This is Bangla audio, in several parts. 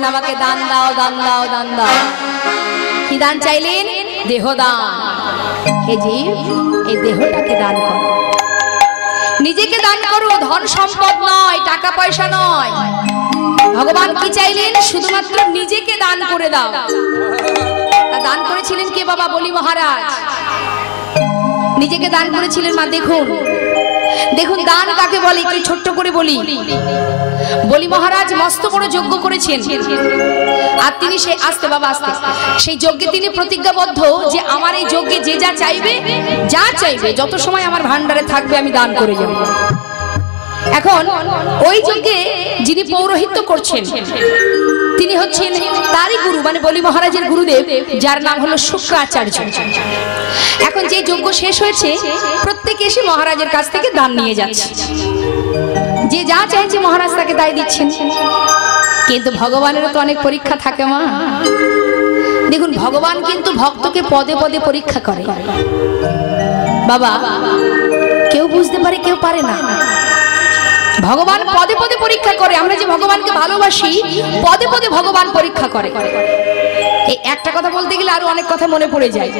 বললেন আমাকে দান দাও দান দাও দান দাও। কি দান চাইলেন? দেহ দান। হে জীব, এই দেহটাকে দান করো, নিজেকে দান করো, ধন সম্পদ নয়, টাকা পয়সা নয়। ভগবান কি চাইলেন? শুধুমাত্র নিজেকে দান করে দাও। তা দান করেছিলেন কে বাবা? বলি মহারাজ নিজেকে দান করেছিলেন। মা দেখুন দেখুন দান কাকে বলে, একটু ছোট্ট করে বলি। বলি মহারাজ মস্ত বড় যজ্ঞ করেছেন, আর তিনি সেই আস্তে বাবা আস্তে সেই যজ্ঞে তিনি প্রতিজ্ঞাবদ্ধ যে আমার এই যজ্ঞে যে যা চাইবে, যা চাইবে, যত সময় আমার ভান্ডারে থাকবে আমি দান করে যাব। এখন ওই যজ্ঞে যিনি পৌরোহিত্য করছেন তিনি হচ্ছেন তারই গুরু, মানে বলি মহারাজের গুরুদেব, যার নাম হলো শুক্রাচার্য। এখন যে যজ্ঞ শেষ হয়েছে প্রত্যেকে এসে মহারাজের কাছ থেকে দান নিয়ে যাচ্ছে, যে যা চাইছে মহারাজ তাকে তাই দিচ্ছেন। কিন্তু ভগবানের তো অনেক পরীক্ষা থাকে মা। দেখুন ভগবান কিন্তু ভক্তকে পদে পদে পরীক্ষা করে বাবা, কেউ বুঝতে পারে কেউ পারে না। ভগবান পদে পদে পরীক্ষা করে। আমরা যে ভগবানকে ভালোবাসি পদে পদে ভগবান পরীক্ষা করে। এই একটা কথা বলতে গেলে আরো অনেক কথা মনে পড়ে যায়।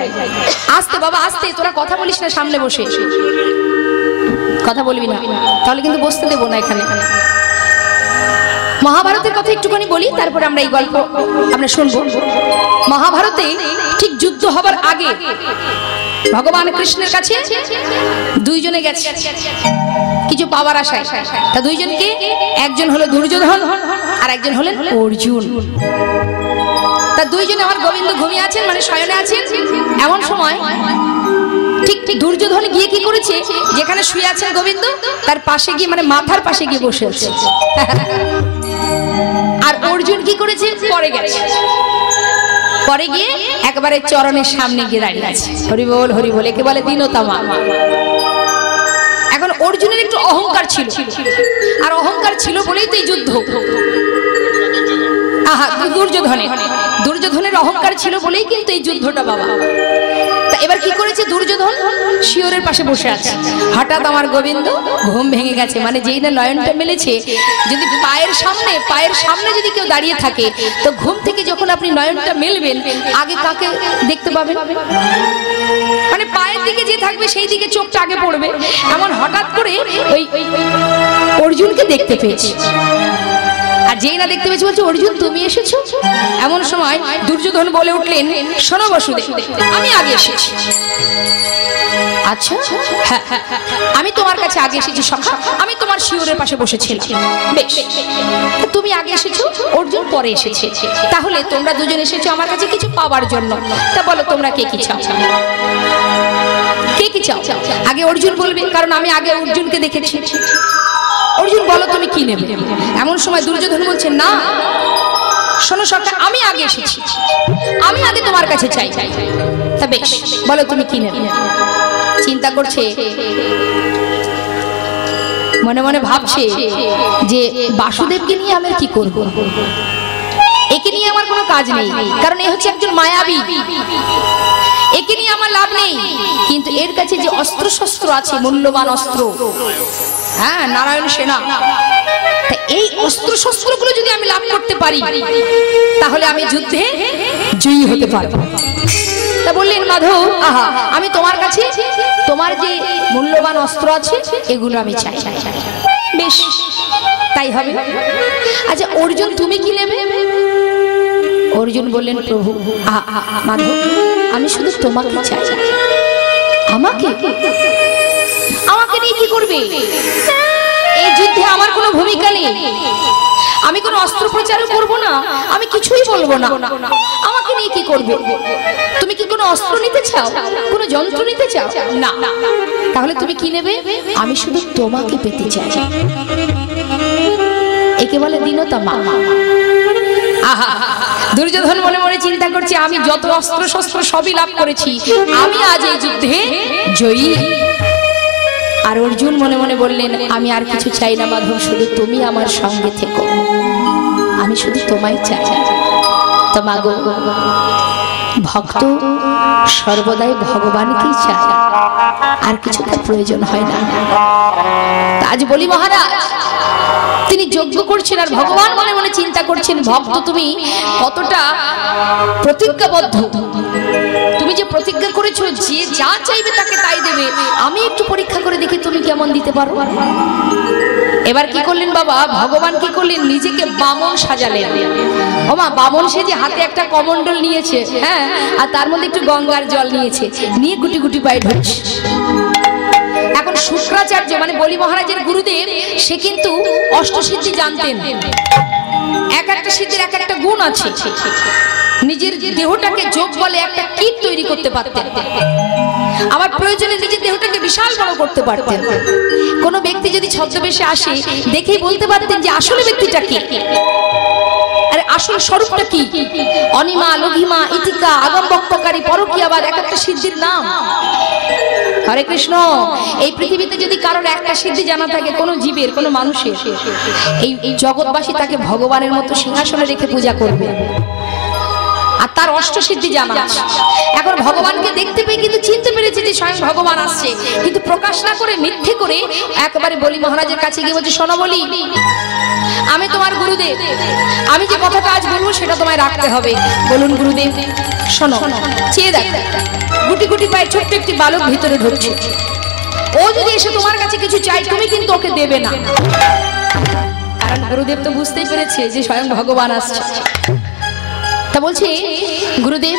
আস্তে বাবা আস্তে, তোরা কথা বলিস না, সামনে বসে কথা বলবি না, তাহলে কিন্তু বসতে দেবো না এখানে। মহাভারতের কথা একটুখানি বলি, তারপর আমরা এই গল্প আমরা শুনবো। মহাভারতে ঠিক যুদ্ধ হবার আগে ভগবান কৃষ্ণের কাছে দুইজনে গেছে কিছু পাওয়ার আশায়। তা দুইজনকে, একজন হলো দুর্যোধন আর একজন হলেন অর্জুন। তা দুইজনে আমার গোবিন্দ ঘুমিয়ে আছেন, মানে শয়নে আছেন। এমন সময় ঠিক ঠিক দুর্যোধন গিয়ে কি করেছে, যেখানে শুয়ে আছেন গোবিন্দ তার পাশে গিয়ে, মানে মাথার পাশে গিয়ে বসে আছে। আর অর্জুন কি করেছে, পরে গেছে, পরে গিয়ে একবারে চরণের সামনে গিয়ে দাঁড়িয়ে আছে। হরি বল হরি বল, একে বলে দীনতা মা। এখন অর্জুনের একটু অহংকার ছিল, আর অহংকার ছিল বলেই তো এই যুদ্ধ। দুর্যোধনের অহংকার ছিল বলেই কিন্তু এই যুদ্ধটা বাবা। তা এবার কি করেছে দুর্যোধন, শিওরের পাশে বসে আছে। হঠাৎ আমার গোবিন্দ ঘুম ভেঙে গেছে, মানে যেই না নয়নটা মেলেছে, যদি পায়ের সামনে যদি কেউ দাঁড়িয়ে থাকে তো ঘুম থেকে যখন আপনি নয়নটা মেলবেন আগে কাকে দেখতে পাবেন? মানে পায়ের দিকে যে থাকবে সেই দিকে চোখটা আগে পড়বে। এমন হঠাৎ করে ওই অর্জুনকে দেখতে পেয়েছে, আর যেই না দেখতে পেয়েছে বলছে অর্জুন তুমি এসেছো। এমন সময় দুর্যোধন বলে উঠলেন, শোনো বসুদেব, আমি আগে এসেছি। আচ্ছা হ্যাঁ, আমি তোমার কাছে আগে এসেছি সখা, আমি তোমার শিওরের পাশে বসেছিলাম। বেশ, তুমি আগে এসেছো, অর্জুন পরে এসেছে, তাহলে তোমরা দুজন এসেছো আমার কাছে কিছু পাওয়ার জন্য। তা বলো তোমরা কে কি চাও? কে কি চাও? আগে অর্জুন বলবে, কারণ আমি আগে অর্জুনকে দেখেছি। অর্জুন বলো তুমি কি নেবে? এমন সময় দুর্যোধন বলছে না, শোনো সখা, আমি আগে এসেছি, আমি আগে তোমার কাছে চাই। তা বেশ, বলো তুমি কি নেবে? চিন্তা করছে, মনে মনে ভাবছে যে বাসুদেবকে নিয়ে আমি কি করব, একে নিয়ে আমার কোনো কাজ নেই, কারণ এ হচ্ছে একজন মায়াবী, একে নিয়ে আমার লাভ নেই। কিন্তু এর কাছে যে অস্ত্র শস্ত্র আছে, মূল্যবান অস্ত্র, হ্যাঁ নারায়ণ সেনা, এই অস্ত্র শস্ত্রগুলো যদি আমি লাভ করতে পারি তাহলে আমি যুদ্ধে জয়ী হতে পারবো। তা বললেন মাধব, আহা, আমি তোমার কাছে তোমার যে মূল্যবান অস্ত্র আছে এগুলো আমি চাই। বেশ, তাই হবে। আচ্ছা অর্জুন তুমি কি নেবে? অর্জুন বললেন, প্রভু মাধব, আমি শুধু তোমাকে চাই। আমাকে? আমাকে নিয়ে কি করবে? এই যুদ্ধে আমার কোনো ভূমিকা নেই, আমি কোনো অস্ত্র প্রচারও করবো না, আমি কিছুই বলবো না। আমাকে নিয়ে কি করবে? তুমি কি কোনো অস্ত্র নিতে চাও, কোনো যন্ত্র নিতে চাও? না। তাহলে তুমি কি নেবে? আমি শুধু তোমাকে পেতে চাই। একে বলে দীনতা মা। আহা, দুর্যোধন মনে মনে চিন্তা করছে, আমি যত অস্ত্র শস্ত্র সবই লাভ করেছি, আমি আজ এই যুদ্ধে জয়ী। আর অর্জুন মনে মনে বললেন, আমি আর কিছু চাই না মাধব, শুধু তুমি আমার সঙ্গে থেকো, আমি শুধু তোমায় চাই। তো মাগো ভক্ত সর্বদাই ভগবানকেই চায়, আর কিছু তার প্রয়োজন হয় না। আজ বলি মহারাজ তিনি যজ্ঞ করছেন আর ভগবান মনে মনে চিন্তা করছেন, ভক্ত তুমি কতটা প্রতিজ্ঞাবদ্ধ, তুমি যে প্রতিজ্ঞা করেছো যে যা চাইবে তাকে তাই দেবে, আমি একটু পরীক্ষা করে দেখি তুমি কেমন দিতে পারো। এবার কি করলেন বাবা, ভগবান কি করলেন, নিজেকে বামন সাজালেন। ওমা বামন সেজে হাতে একটা কমণ্ডল নিয়েছে, হ্যাঁ, আর তার মধ্যে একটু গঙ্গার জল নিয়েছে, নিয়ে গুটি গুটি পায়ে ঢুকছে। এখন শুক্রাচার্য মানে বলি মহারাজের গুরুদেব, সে কিন্তু অষ্টসিদ্ধি জানতেন, এক একটা সিদ্ধির এক একটা গুণ আছে। নিজের দেহটাকে যোগ বলে একটা কীট তৈরি করতে পারতেন, আবার প্রয়োজনে নিজের দেহটাকে বিশাল বড় করতে পারতেন। কোন ব্যক্তি যদি ছদ্মবেশে আসে দেখেই বলতে পারতেন যে আসলে ব্যক্তিটা কি, আরে আসল স্বরূপটা কি। অনিমা, লঘিমা, ইতিকা, আগম বক্তকারী, পরকীয়াবাদ এক একটা সিদ্ধির নাম। হরে কৃষ্ণ। এই পৃথিবীতে যদি কারোর একটা সিদ্ধি জানা থাকে, কোনো জীবের, কোনো মানুষের, এই জগৎবাসী তাকে ভগবানের মতো সিংহাসনে রেখে পূজা করবে, আর তার অষ্টসিদ্ধি জানা আছে। এখন ভগবানকে দেখতে পেয়ে কিন্তু চিনতে পেরেছে যে স্বয়ং ভগবান আসছে, কিন্তু প্রকাশ না করে মিথ্যে করে একবারে বলি মহারাজের কাছে গিয়ে বলছে, শোনো বলি, আমি তোমার গুরুদেব, আমি যে কথাটা আজ বলবো সেটা তোমায় রাখতে হবে। বলুন গুরুদেব। শোনো, চেয়ে দেখ, গুটি গুটি পায়ে ছোট্ট একটি বালক ভিতরে ঢুকছে, ও যদি এসে তোমার কাছে কিছু চাই তুমি কিন্তু ওকে দেবে না, কারণ গুরুদেব তো বুঝতেই পেরেছে যে স্বয়ং ভগবান আসছে। তা বলছে, গুরুদেব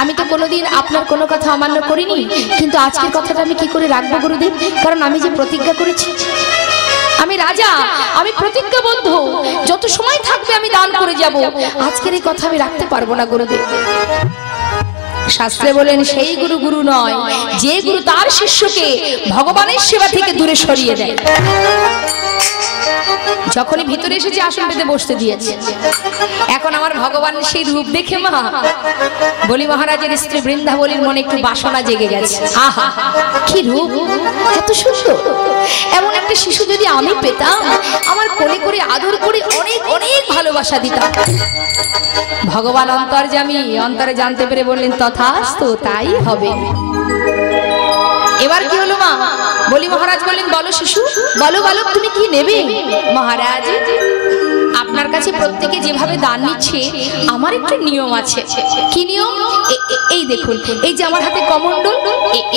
আমি তো কোনোদিন আপনার কোনো কথা অমান্য করিনি, কিন্তু আজকের কথাটা আমি কি করে রাখবো গুরুদেব, কারণ আমি যে প্রতিজ্ঞা করেছি, আমি রাজা, আমি প্রতিজ্ঞাবদ্ধ, যত সময় থাকবে আমি দান করে যাব, আজকের এই কথা আমি রাখতে পারবো না গুরুদেব। শাস্ত্রে বলেন সেই গুরু গুরু নয়, যে গুরু তার শিষ্যকে ভগবানের সেবা থেকে দূরে সরিয়ে দেয়। যখনই ভিতরে এসেছে আসন পেতে বসতে দিয়েছে। এখন আমার ভগবানের সেই রূপ দেখে মা বলি মহারাজের স্ত্রী বৃন্দাবলীর মনে একটু বাসনা জেগে গেছে। আহা কি রূপ, এত সুন্দর, এমন একটা শিশু যদি আমি পেতাম, আমার কোলে করে আদর করে অনেক অনেক ভালোবাসা দিতাম। ভগবান অন্তর্যামী, অন্তরে জানতে পেরে বললেন তথাস্তু, তাই হবে। এবার কি হলো মা, বলি মহারাজ বললেন, বলো শিশু, বলো বালক তুমি কি নেবে। মহারাজ আপনার কাছে প্রত্যেকে যেভাবে দান নিচ্ছে, আমার একটা নিয়ম আছে। কি নিয়ম? এই দেখুন, এই যে আমার হাতে কমণ্ডল,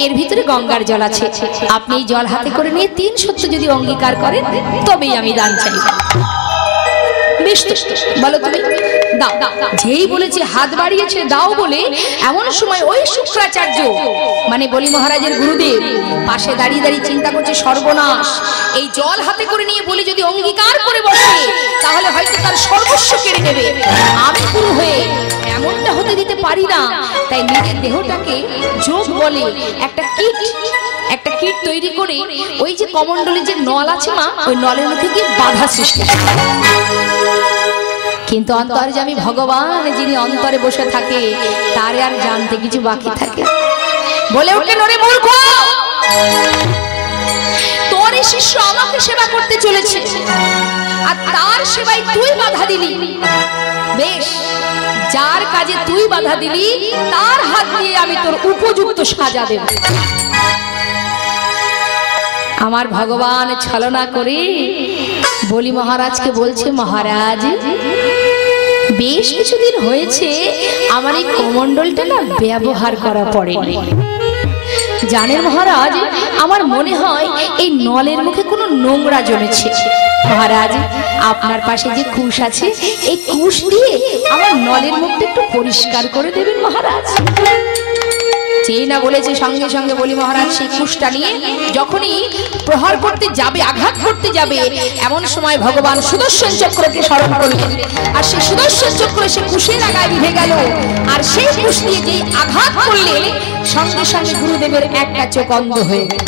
এর ভিতরে গঙ্গার জল আছে, আপনি এই জল হাতে করে নিয়ে 3 সত্য যদি অঙ্গীকার করেন তবেই আমি দান চাই। বেশ বলো তুমি দাও। যেই বলেছে হাত বাড়িয়েছে দাও বলে, এমন সময় ওই শুক্রাচার্য মানে বলি মহারাজের গুরুদেব পাশে দাঁড়িয়ে দাঁড়িয়ে চিন্তা করছে, সর্বনাশ, এই জল হাতে করে নিয়ে বলি যদি অঙ্গীকার করে বসে তাহলে হয়তো তার সর্বস্ব কেড়ে নেবে। আমি গুরু হয়ে এমনটা হতে দিতে পারি না, তাই নিজের দেহটাকে যোগ বলে একটা কীট তৈরি করে ওই যে কমণ্ডলের যে নল আছে মা, ওই নলের মধ্যে গিয়ে বাধা সৃষ্টি। কিন্তু অন্তর্যামী ভগবান যিনি অন্তরে বসে থাকে, তার আর জানতে কিছু বাকি থাকে। বলে উঠলেন, ওরে মূর্খ, তোর শিষ্য আমাকে সেবা করতে চলেছে, আর তার সেবায় তুই বাধা দিলি। বেশ, যার কাজে তুই বাধা দিলি তার হাত দিয়ে আমি তোর উপযুক্ত সাজা দেব। আমার ভগবান ছলনা করে বলি মহারাজকে বলছে, মহারাজ বেশ কিছুদিন হয়েছে আমার এই কমণ্ডলটা না ব্যবহার করা পড়েনি। জানেন মহারাজ, আমার মনে হয় এই নলের মুখে কোনো নোংরা জমেছে। মহারাজ আপনার পাশে যে কুশ আছে, এই কুশ দিয়ে আমার নলের মুখটা একটু পরিষ্কার করে দেবেন মহারাজ। যেই না বলেছে সঙ্গে সঙ্গে বলি মহারাজ সেই কুশটা নিয়ে যখনই প্রহার করতে যাবে, আঘাত করতে যাবে, এমন সময় ভগবান সুদর্শন চক্রকে স্মরণ করলেন, আর সেই সুদর্শন চক্র সে কুশের আগায় বিঁধে গেল, আর সেই কুশ দিয়ে যেই আঘাত করলে সঙ্গে সঙ্গে গুরুদেবের একটা চোখ অন্ধ হয়ে গেল।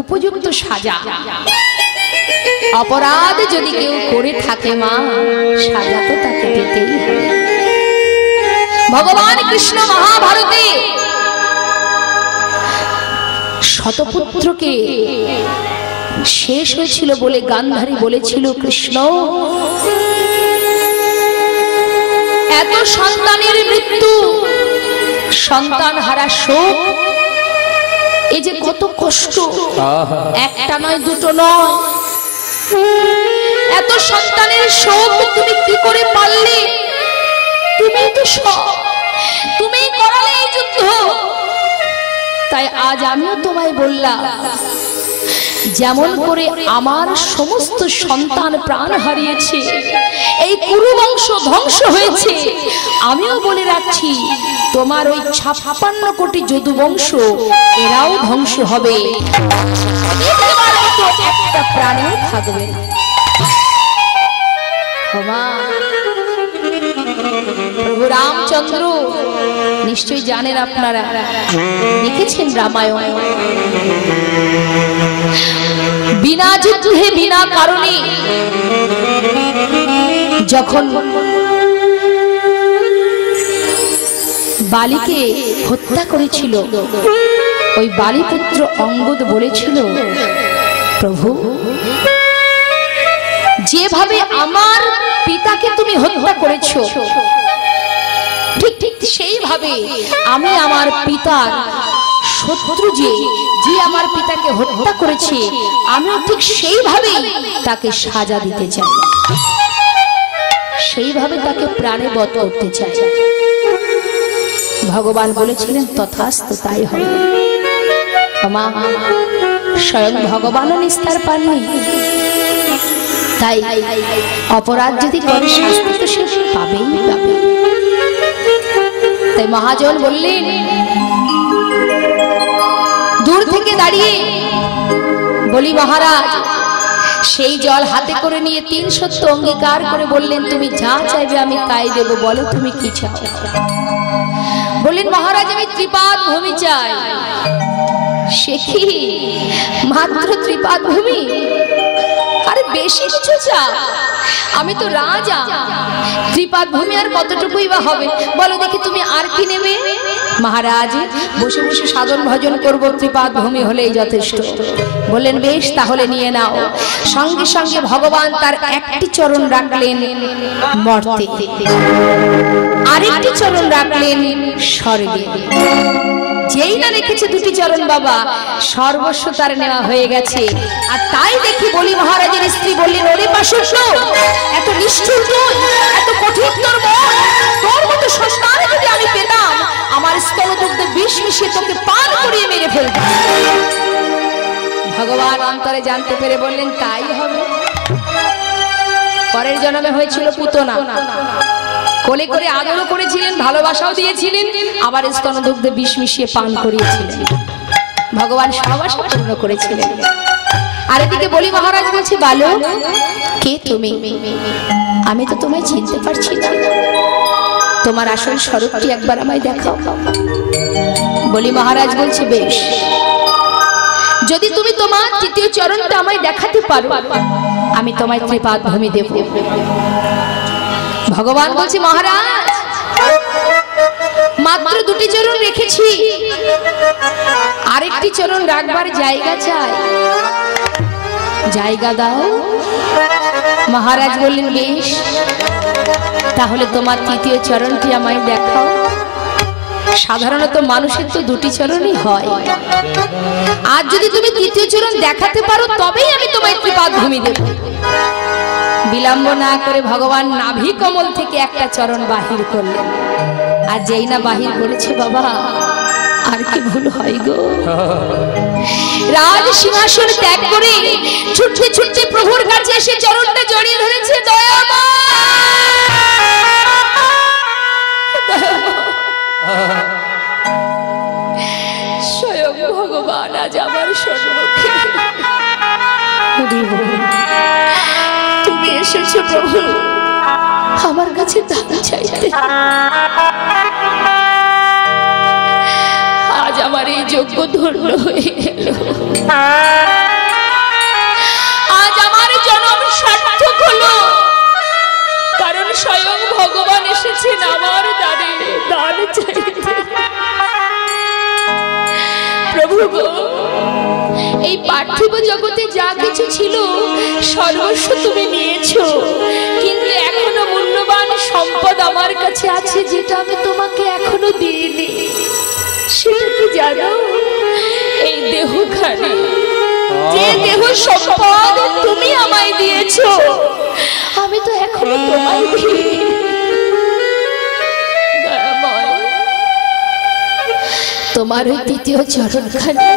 উপযুক্ত সাজা, অপরাধ যদি কেউ করে থাকে মা, সাজা তো তাকে পেতেই হবে। ভগবান কৃষ্ণ মহাভারতে শতপুত্রকে শেষ হয়েছিল বলে গান্ধারী বলেছিল, কৃষ্ণ এত সন্তানের মৃত্যু, সন্তান হারা শোক, এই যে কত কষ্ট, একটা নয় দুটো নয়, এত সন্তানের শোক তুমি কি করে পারলে? তুমি তো সব, তুমি করালে এই যুদ্ধ। তাই আজ আমিও তোমায় বললাম, যেমন করে আমার সমস্ত সন্তান প্রাণ হারিয়েছে, এই কুরু বংশ ধ্বংস হয়েছে, আমিও বলে রাখছি তোমার ওই 56 কোটি যদু বংশ এরাও ধ্বংস হবে, একটা প্রাণীও থাকবে। প্রভু রামচন্দ্র নিশ্চয়ই জানেন, আপনারা দেখেছেন রামায়ণ, বিনা যুদ্ধে বিনা কারণে যখন বালিকে হত্যা করেছিল, ওই বালিপুত্র অঙ্গদ বলেছিল, প্রভু যেভাবে আমার পিতাকে তুমি হত্যা করেছো, ঠিক ঠিক সেইভাবে আমি আমার পিতার শত্রু যে আমার পিতাকে হত্যা করেছে, আমিও ঠিক সেইভাবেই তাকে সাজা দিতে চাই, সেইভাবে তাকে প্রাণে বধ করতে চাই। ভগবান বলেছিলেন তথাস্তু, তাই হবে। স্বয়ং ভগবানও নিস্তার পাননি, তাই অপরাধ যদি করে শাস্তি তো সে পাবেই পাবে। তাই মহাজন বললেন, দূর থেকে দাঁড়িয়ে বলি মহারাজ সেই জল হাতে করে নিয়ে 3 সত্য অঙ্গীকার করে বললেন, তুমি যা চাইবে আমি তাই দেব, বলো তুমি কি চাও? বললেন মহারাজ আমি ত্রিপাদ ভূমি চাই। সে কি মাত্র ত্রিপাদ ভূমি? আরে বেশি কিছু চাও? আমি তো রাজা, ত্রিপাদ ভূমি আর কতটুকুই বা হবে, বলো দেখি তুমি আর কি নেবে? মহারাজ বসে বসে সাধন ভজন করব, ত্রিপাদ ভূমি হলেই যথেষ্ট। বললেন বেশ, তাহলে নিয়ে নাও। সঙ্গে সঙ্গে ভগবান তার একটি চরণ রাখলেন মর্তে, আরেকটি চরণ রাখলেন স্বর্গে। যেই না রেখেছে 2টি চরণ বাবা, সর্বস্ব তার নেওয়া হয়ে গেছে। আর তাই দেখি বলি মহারাজের স্ত্রী বললেন, ওরে পাশুষ্য, এত নিষ্ঠুর তুই, এত কঠিন তোর মন, তোর মতো সন্তান যদি আমি পেতাম, আমার স্তনদুগ্ধে বিষ মিশিয়ে তোকে পান করিয়ে মেরে ফেলতাম। ভগবান অন্তরে জানতে পেরে বললেন, তাই হবে। পরের জন্মে হয়েছিল পুতনা, কোলে করে আদরও করেছিলেন, ভালোবাসাও দিয়েছিলেন, আবার স্তনদুগ্ধে বিষ মিশিয়ে পান করিয়েছিলেন। ভগবান সব আশা পূর্ণ করেছিলেন। আর এদিকে বলি মহারাজ বলছে, বালক কে তুমি? আমি তো তোমায় চিনতে পারছি না, তোমার আসল স্বরূপটি একবার আমায় দেখাও। বলি মহারাজ বলছে, বেশ, যদি তুমি তোমার 3য় চরণটা আমায় দেখাতে পারো, আমি তোমায় ত্রিপাদ ভূমি দেব। ভগবান বলছে, মহারাজ মাত্র 2টি চরণ রেখেছি, আরেকটি চরণ রাখবার জায়গা চাই, জায়গা দাও। মহারাজ বললেন, বেশ, তাহলে তোমার 3য় চরণটি আমায় দেখাও। সাধারণত মানুষের তো 2টি চরণই হয়, আর যদি তুমি 3য় চরণ দেখাতে পারো তবেই আমি তোমায় ত্রিপাদ ভূমি দেব। বিলম্ব না করে ভগবান নাভি কমল থেকে একটা চরণ বাহির করলেন। আর যেই না বাহির করেছে, বাবা আর কি ভুল হয় গো, রাজ সিংহাসন ত্যাগ করে ছুটতে ছুটতে প্রভুর কাছে এসে চরণটা জড়িয়ে ধরেছে। দয়াময়, স্বয়ং ভগবান আজ আমার সম্মুখে, তুমি এসেছো প্রভু আমার কাছে দান চাইতে। আজ আমার এই যোগ্য ধন্য হয়ে গেল, আজ আমার জন্ম সার্থক হলো, কারণ স্বয়ং ভগবান এসেছেন আমার দ্বারে দান চাইতে। প্রভু গো, এই পার্থিব জগতে যা কিছু ছিল সর্বস্ব তুমি নিয়েছো, কিন্তু এখনো মূল্যবান সম্পদ আমার কাছে আছে যেটা আমি তোমাকে এখনো দিইনি, সেটা কি জানো? এই দেহখানি, যে দেহ সম্পদ তুমি আমায় দিয়েছো, আমি তো এখনো তোমায় দিইনি। তোমার ওই দ্বিতীয় চরণখানি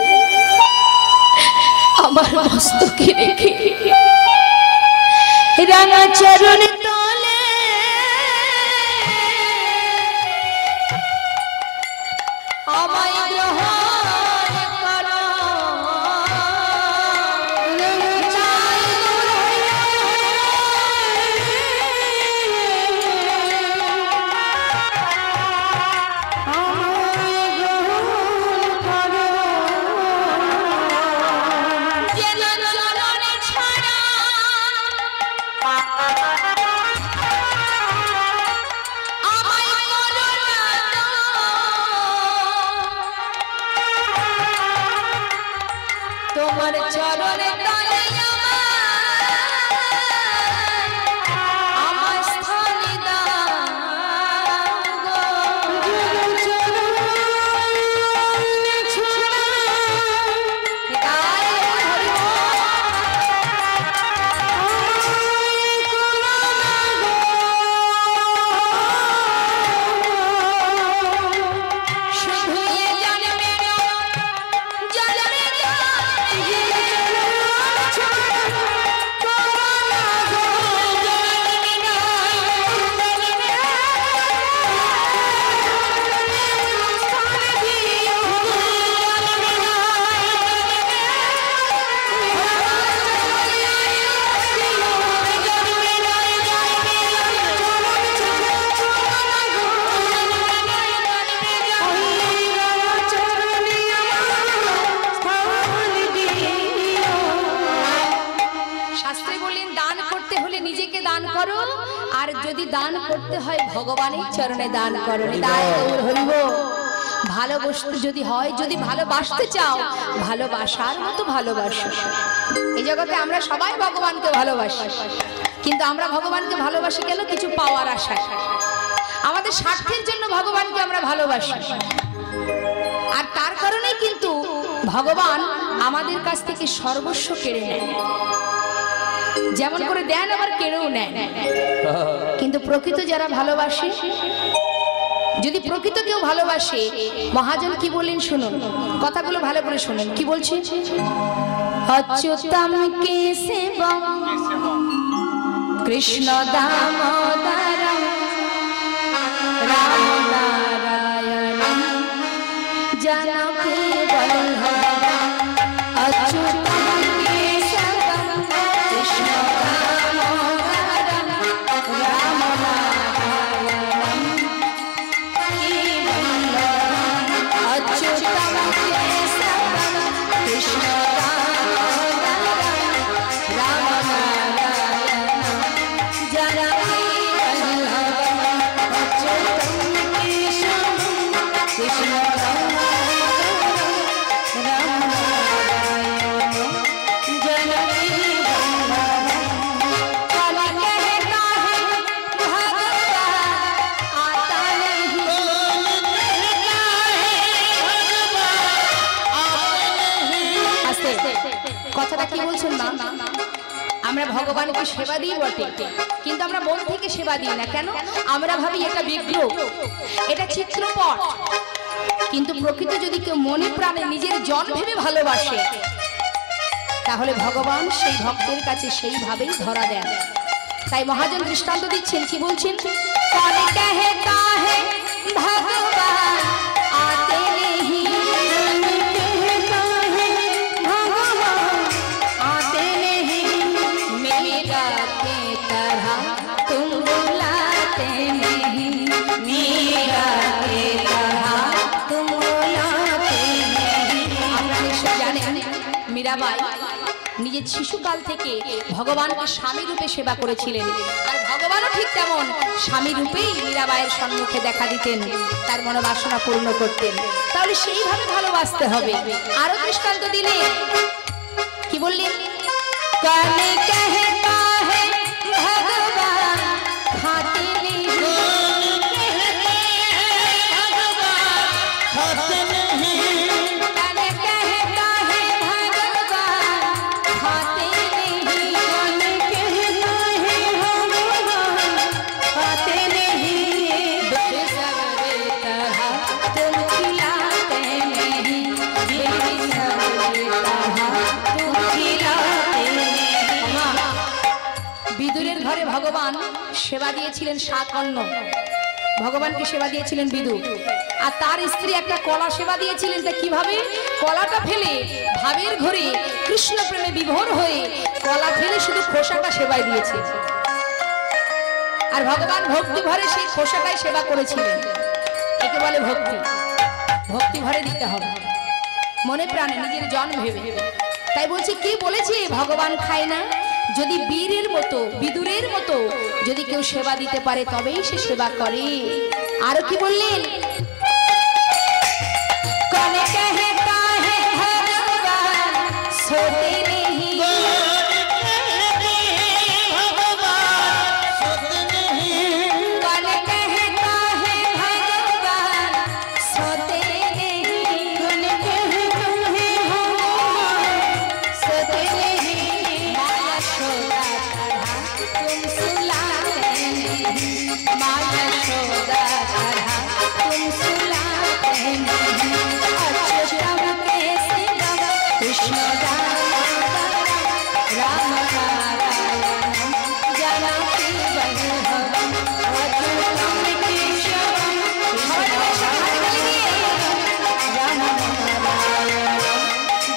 আমার মস্তকে রেখে রাঙা চরণে তলে আমায় গ্রহণ করো। তোমার চরণে তলে আমার স্থানে দাও গো। আর যদি দান করতে হয় ভগবানের চরণে দান করো। তাই গৌর হরিব ভালো বস্তু যদি হয়, যদি ভালোবাসতে চাও ভালোবাসার মতো ভালোবাসো। এই জগতে আমরা সবাই ভগবানকে ভালোবাসি, কিন্তু আমরা ভগবানকে ভালোবাসি কেন? কিছু পাওয়ার আশায়, আমাদের স্বার্থের জন্য ভগবানকে আমরা ভালোবাসি। আর তার কারণেই কিন্তু ভগবান আমাদের কাছ থেকে সর্বস্ব কেড়ে নেয়। যেমন করে দেন আবার কেড়েও নেন। কিন্তু প্রকৃত যারা ভালোবাসে, যদি প্রকৃত কেউ ভালোবাসে, মহাজন কি বলেন শুনুন, কথাগুলো ভালো করে শুনুন। কি বলছে? অচ্যুতম কেশবম কৃষ্ণ দামোদরম রাম নারায়ণম জানকী বল্লভম। অচ্যুতম কেশবম কৃষ্ণ দামোদরম রাম নারায়ণম অচ্যুতম কেশবম কৃষ্ণ কথাটা কি বলছেন মা? আমরা ভগবানকে সেবা দিই বটে, কিন্তু আমরা মন থেকে সেবা দিই না। কেন? আমরা ভাবি এটা বিগ্রহ, এটা চিত্রপট। কিন্তু প্রকৃত যদি কেউ মনে প্রাণে নিজের জন ভেবে ভালোবাসে, তাহলে ভগবান সেই ভক্তের কাছে সেইভাবেই ধরা দেন। তাই মহাজন দৃষ্টান্ত দিচ্ছেন। কি বলছেন? কনে কহেতা হে ভগবান আতে নেহি, आते नहीं मेरा के तरह तुम बुलाते नहीं, मेरा के तरह तुम बुलाते नहीं। আমরা নিশ্চয় জানেন মীরাবাই নিজের শিশুকাল থেকে ভগবানকে স্বামী রূপে সেবা করেছিলেন, আর ভগবানও ঠিক তেমন স্বামী রূপেই মীরাবাইয়ের সম্মুখে দেখা দিতেন, তার মনোবাসনা পূর্ণ করতেন। তাহলে সেইভাবে ভালোবাসতে হবে। আরো দৃষ্টান্ত দিলে কি বললেন? কনে কহেতা হে ভগবান খাতে নেহি, ভগবান সেবা দিয়েছিলেন শাকন্য, ভগবানকে সেবা দিয়েছিলেন বিদুর, আর তার স্ত্রী একটা কলা সেবা দিয়েছিলেন। তা কিভাবে? কলাটা ফেলে ভাবের ঘরে কৃষ্ণ প্রেমে বিভোর হয়ে কলা ফেলে শুধু খোসাটা সেবায় দিয়েছে, আর ভগবান ভক্তি ভরে সেই খোসাটাই সেবা করেছিলেন। একে বলে ভক্তি। ভক্তি ভরে দিতে হবে, মনে প্রাণে, নিজের জন ভেবে। তাই বলছি, কি বলেছে? ভগবান খায় না। যদি বীরের মতো, বিদুরের মতো যদি কেউ সেবা দিতে পারে তবেই সে সেবা করে। আর কি বললেন? কনে কহে কাহে ভগবান সোতে নেহি, কনে কহে কাহে ভগবান সোতে নেহি, কনে কহে কাহে ভগবান সোতে নেহি, माया शोदा तरह तुम सुलाते नहीं, माया शोदा तरह तुम सुलाते नहीं, अच्युतम केशवम कृष्ण राम नारायणम जानकी वल्लभम, अच्युतम केशवम कृष्ण राम नारायणम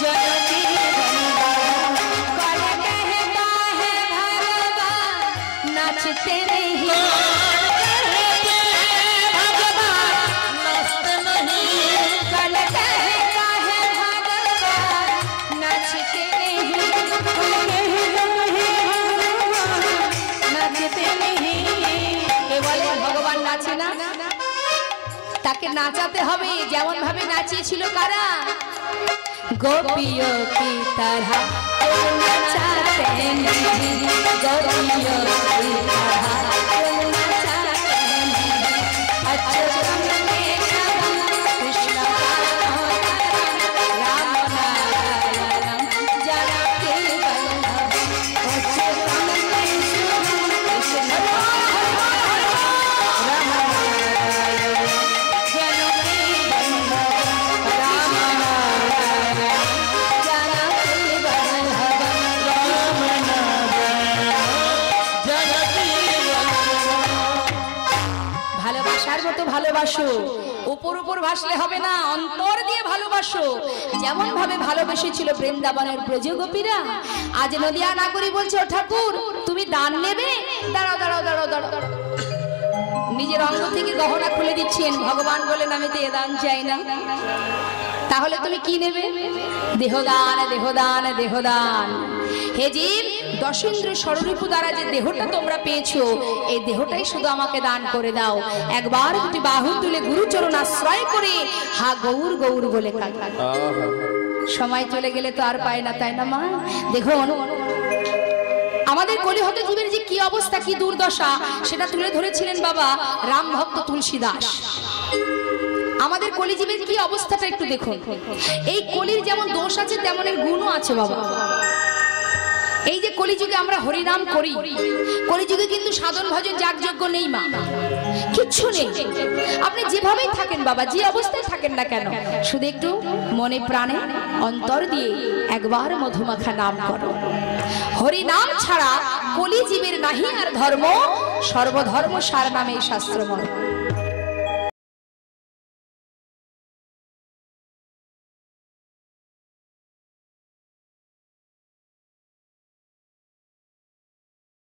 जानकी वल्लभम। नाचते नहीं, भगवान नाचते नहीं, कल कहे काहे भगवान नाचते नहीं, नाचते नहीं। কে বলে ভগবান নাচে না? তাকে নাচাতে হবে যেমন ভাবে নাচিয়েছিল কারা? गोपियों की तरह तुम नचाते नहीं, गोपियों की तरह तुम नचाते नहीं, अच्युतम केशवम कृष्ण राम नारायणम जानकी वल्लभम, अच्युतम केशवम कृष्ण राम नारायणम जानकी वल्लभम, राम ভালোবাসার মতো ভালোবাসো। উপর উপর ভাসলে হবে না, অন্তর দিয়ে ভালোবাসো। যেমন ভাবে ভালোবেসেছিল বৃন্দাবনের ব্রজ গোপীরা। আজ নদিয়া নাগরী বলছে, ও ঠাকুর তুমি দান নেবে? দাঁড়াও দাঁড়াও দাঁড়াও দাঁড়াও। নিজের অঙ্গ থেকে গহনা খুলে দিচ্ছেন। ভগবান বলেন, আমি তো এ দান চাই না। তাহলে তুমি কি নেবে? দেহদান, দেহদান, দেহদান। হে জীব, দশেন্দ্র ষড়রিপু দ্বারা যে দেহটা তোমরা পেয়েছো, এই দেহটাই শুধু আমাকে দান করে দাও। একবার দুটি বাহু তুলে গুরুচরণ আশ্রয় করে হা গৌর গৌর বলে কাঁদা। সময় চলে গেলে তো আর পায় না, তাই না মা? দেখুন আমাদের কলিহত জীবের যে কি অবস্থা, কি দুর্দশা, সেটা তুলে ধরেছিলেন বাবা রাম ভক্ত তুলসী দাস। আমাদের কলিজীবের কি অবস্থাটা একটু দেখুন। এই কলির যেমন দোষ আছে তেমন এর গুণও আছে বাবা। এই যে কলিযুগে আমরা হরিনাম করি, কলিযুগে কিন্তু সাধন ভজন যাগযজ্ঞ নেই মা, কিচ্ছু নেই। আপনি যেভাবেই থাকেন বাবা, যে অবস্থায় থাকেন না কেন, শুধু একটু মনে প্রাণে অন্তর দিয়ে একবার মধুমাখা নাম করো। হরিনাম ছাড়া কলিজীবের নাহি আর ধর্ম, সর্বধর্ম সার নামে শাস্ত্র মনে।